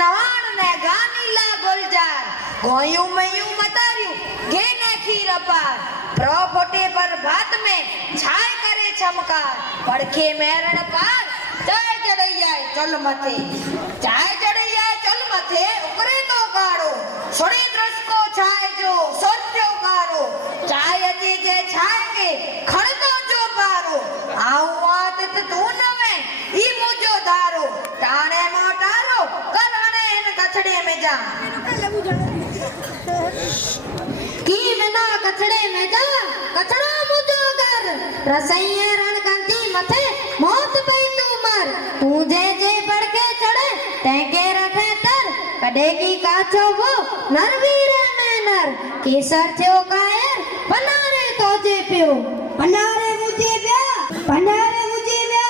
नवाण ने गानीला गुलजार गोयू मयू मतारियू गेने खीर अपार प्रोफोटे पर भात में छाय करे चमकार पड़खे मेरण पार चाय चढ़ैया चल मथे चाय चढ़ैया चल मथे उकरे तो गाड़ो सोड़ी द्रस को छाय जो सोचो गारो चाय अजे जे छाय के खड़ तो जो पारो आऊ आत तू न में ई मुजो धारो टाणे मोटारो कराणे इन कचड़े में जा की बिना कचड़े में जा कचड़ा मुजो घर रसैया रणकांती मथे मौत पई तू मर तू जे जे पड़ के चढ़े तेके रखे तर कडेगी काचो वो नरवीर में नर केसर थियो कायर बनारे तोजे पियो बनारे मुझे ब्या बनारे मुझे ब्या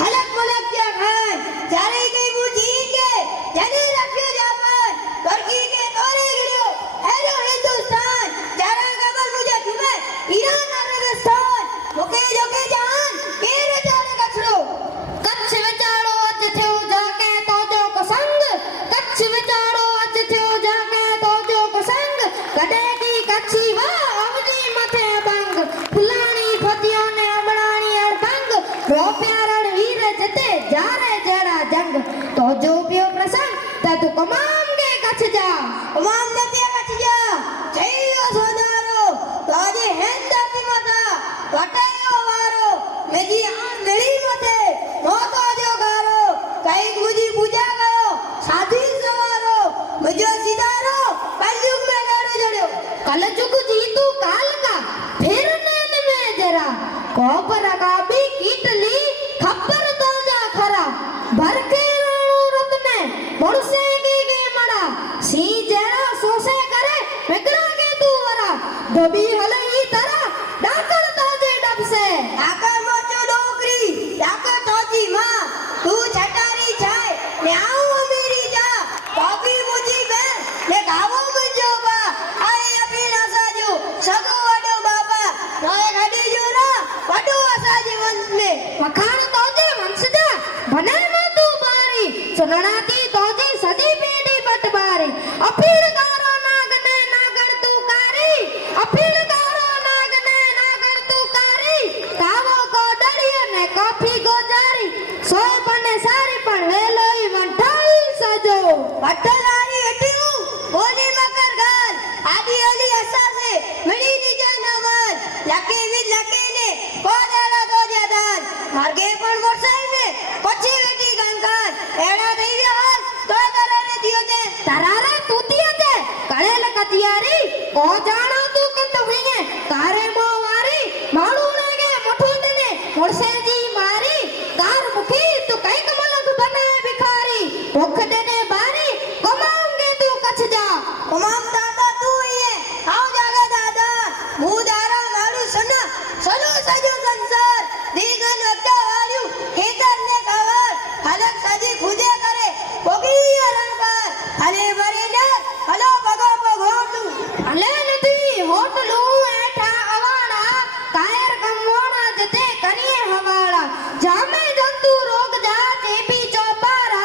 खलक मलक क्या खाए चारे गई मुझी के जने रखे जापान तुर्की के तोरे गिड़ियो हेलो हिंदुस्तान जरा कबर मुझे जुमे ईरान अरबस्तान मुके जो के जान केरे चारे कछड़ो कच्छ विचारो अज थियो जाके तोजो को संग कच्छ विचारो अज थियो जाके तोजो को संग कडेगी कच्छी वा अमजी मथे बंग फुलानी फतियों ने अबड़ानी अड़बंग रो प्यारण वीर जते जारे जड़ा जंग तोजो पियो प्रसंग तू कमाम के कच्छ जा कमाम मते कच्छ जा जइयो सोनारो तोजे हेंदती मता वटायो वारो मेजी आन मिली मते नो तोजो गारो कई मुजी पूजा करो साधी सवारो मुझो सितारो कलयुग में गाड़ो जड़ो कलयुग जीतू काल का फिर नैन में जरा कोपर का भी कीटली खबर तो जा खरा भर के राणो रत्ने मुड़से के मड़ा सी जरा सोसे करे विकरा के तू वरा दबी हले ई तरह डाकल ताजे डब से आका मोचो डोकरी डाका तोजी मां तू छटारी छाए ने आऊ मेरी जा कॉपी मुझी बे ने गावो मुझो बा आए अभी ना साजो सगो वडो बाबा रोए घडी जोरा वडो असाजी वंश में मखान तोजे वंश जा बने में तू बारी सुननाती तोजे सदी पेड़ी बटबारी अपीड़ गारो नागने नागर तू कारी अपीड़ गारो नागने नागर तू कारी कावो को डरियो ने कॉफी गोजारी सोए बने सारी पण वेलोई वंठाई सजो वटलारी हटियो बोली मकर गाल आदि अली असा से मिली निजा नमन लके विद लके ने को देला तो जदान मार्गे पण मोरसाई में पछी वेटी गंगान एड़ा થઈ ગયા તો તરાને દિયો દે તરારે તૂતિયો દે કળેલ કતિયારી કો જાણો તું કિત હુઈએ તારે મો વારી માળું લાગે મઠું તને મોરસે જી મારી કાર મુખી તું કઈ કમલક બનાય ભિખારી ભૂખ દેને બારી કમાઉંગે તું કચ્છ जा કમામ દાદા તું હુઈએ આવ જાગે દાદા હું દારા મારું સના સનો સજો સંસાર દીગન વક્તા વાળ્યું ખેતર ને કવર હલક સજી ખુદે કરે બોગી રણપાર હલે ભરી લે હલો ભગો ભગોટું હલે નદી હોટલું એઠા અવાડા કાયર કમોણા જતે કરીએ હવાડા જામે જંતુ રોગ जा चेपी चौपारा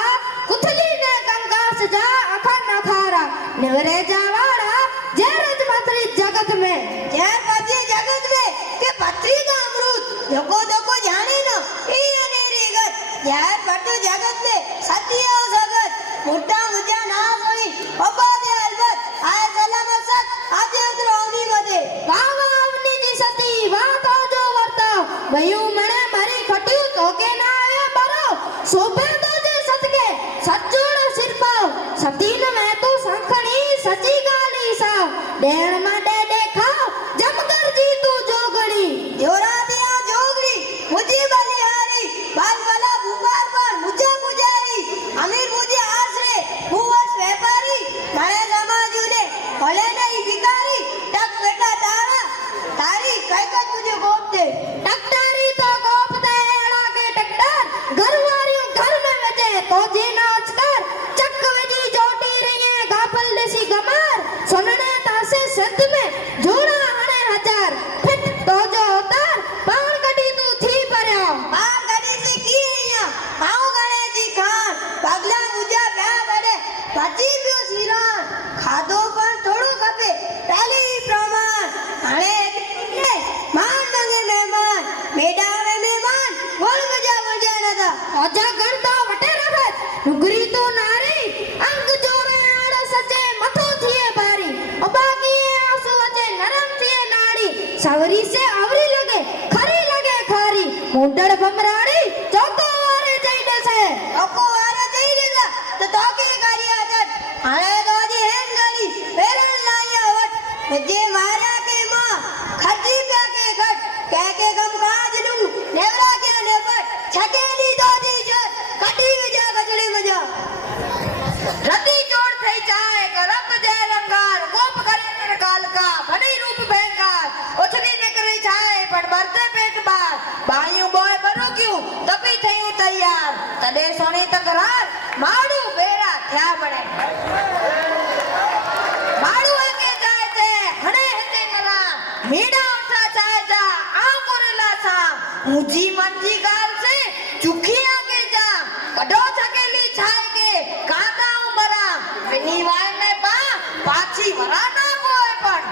कुथली ने कंगास जा अखन अखारा निवरे जावाड़ा जरज पत्री जगत में जर पत्री जगत में के पत्री का अमृत लोको दोको जाने न ई अनेरी गत जर पटु जगत में सत्य हो जगत मुट्टा मुझा ना सोई अबा दे अलबत आय सलामत सत आजे उतरौनी बदे वाह अवनी जी सती वाह तो जो वर्ता गयू मणे मारी खटियो तो के ना आवे बरो सोबे तो जे सत के सच्चोड़ सिर पाव सतीन में तो संखणी सची गाली सा डेण में डे देखा जमकर जी तू जोगड़ी जोरा दिया जोगड़ी मुझे बलिहारी बाल वाला बुखार पर मुझे पुजारी अमीर मुझे आसरे मुवस व्यापारी मारे समाजू ने भले नहीं भिखारी टक बेटा तारा तारी कह कर तुझे गोप दे टकटारी तो गोप दे एड़ा के टकटार घर वारियों घर ડીસે આવરી લગે ખરી લગે ખારી ઊંડળ ભમરાડી ચોકો વારે જઈ દેશે ચોકો વારે જઈ દેશે તો તોકે કારિયા જટ હાલે દોડી હેન ગલી પેરણ લાયા વટ જે મારા કે માં ખજી પે કે ઘટ કે ગમ કાજ નું નેવરા કે નેવટ છકેલી દોડી જટ કટી મજા ગજડી મજા રતી ચોડ થઈ જાય કરમ જય રંગાર ગોપ કરે નર કાલકા ભણી રૂપ ભેંકાર ઓછડી નીકળી જાય પણ બરતે પેટ બાર બાયું બોય બનો ક્યું તપી થયું તૈયાર તડે સોની તકરાર માડું બેરા થયા બને માડું આગે જાય છે હણે હતે મરા મીડા ઉઠા જાય જા આ કોરેલા સા ઊંચી મંજી ગાલ છે ચુખી આગે જા કડો છકેલી છાય કે કાદા ઉમરા વિની વાય મે બા પાછી વરા ના કોઈ પણ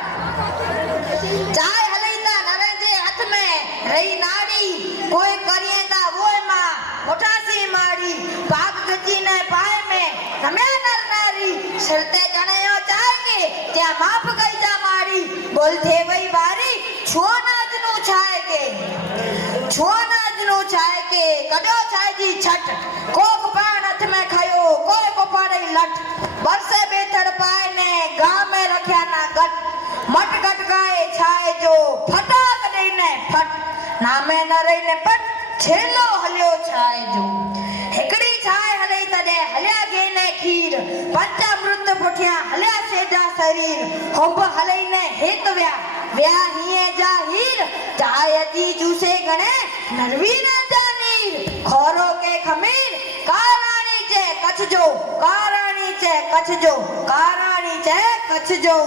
ચાય હલૈતા નરેજે હાથ મે રહી નાડી કોઈ કરિયેતા વોય માં મોટાસી માડી પાક ગજી ને પાય મે તમે નર નારી શરતે ગણયો ચાય કે ત્યાં માફ ગઈ જા માડી બોલ થે વઈ બારી છો નાજ નું છાય કે છો નાજ નું છાય કે કડો છાયજી છટ કોક પાણ હાથ મે ખાયો કોઈ કોપાડી લટ બરસે બેથડ પાય ને ગામ મે રખ્યા ના ગટ મટ ગટકાએ છાય જો ફટાક દઈને ફટ નામે ન રહીને પટ છેલ્લો હલ્યો છાય જો હેકડી છાય હલઈ તદે હલ્યા ગેને ખીર પંચામૃત પુઠ્યા હલ્યા સેજા શરીર હોંબ હલઈને હેતવ્યા વ્યા હિયે જા હીર ચાય જી જુસે ગણે નરવી ન જાનીર ખોરો કે ખમીર કારાણી છે કચ્છ જો કારાણી છે કચ્છ જો કારાણી છે કચ્છ જો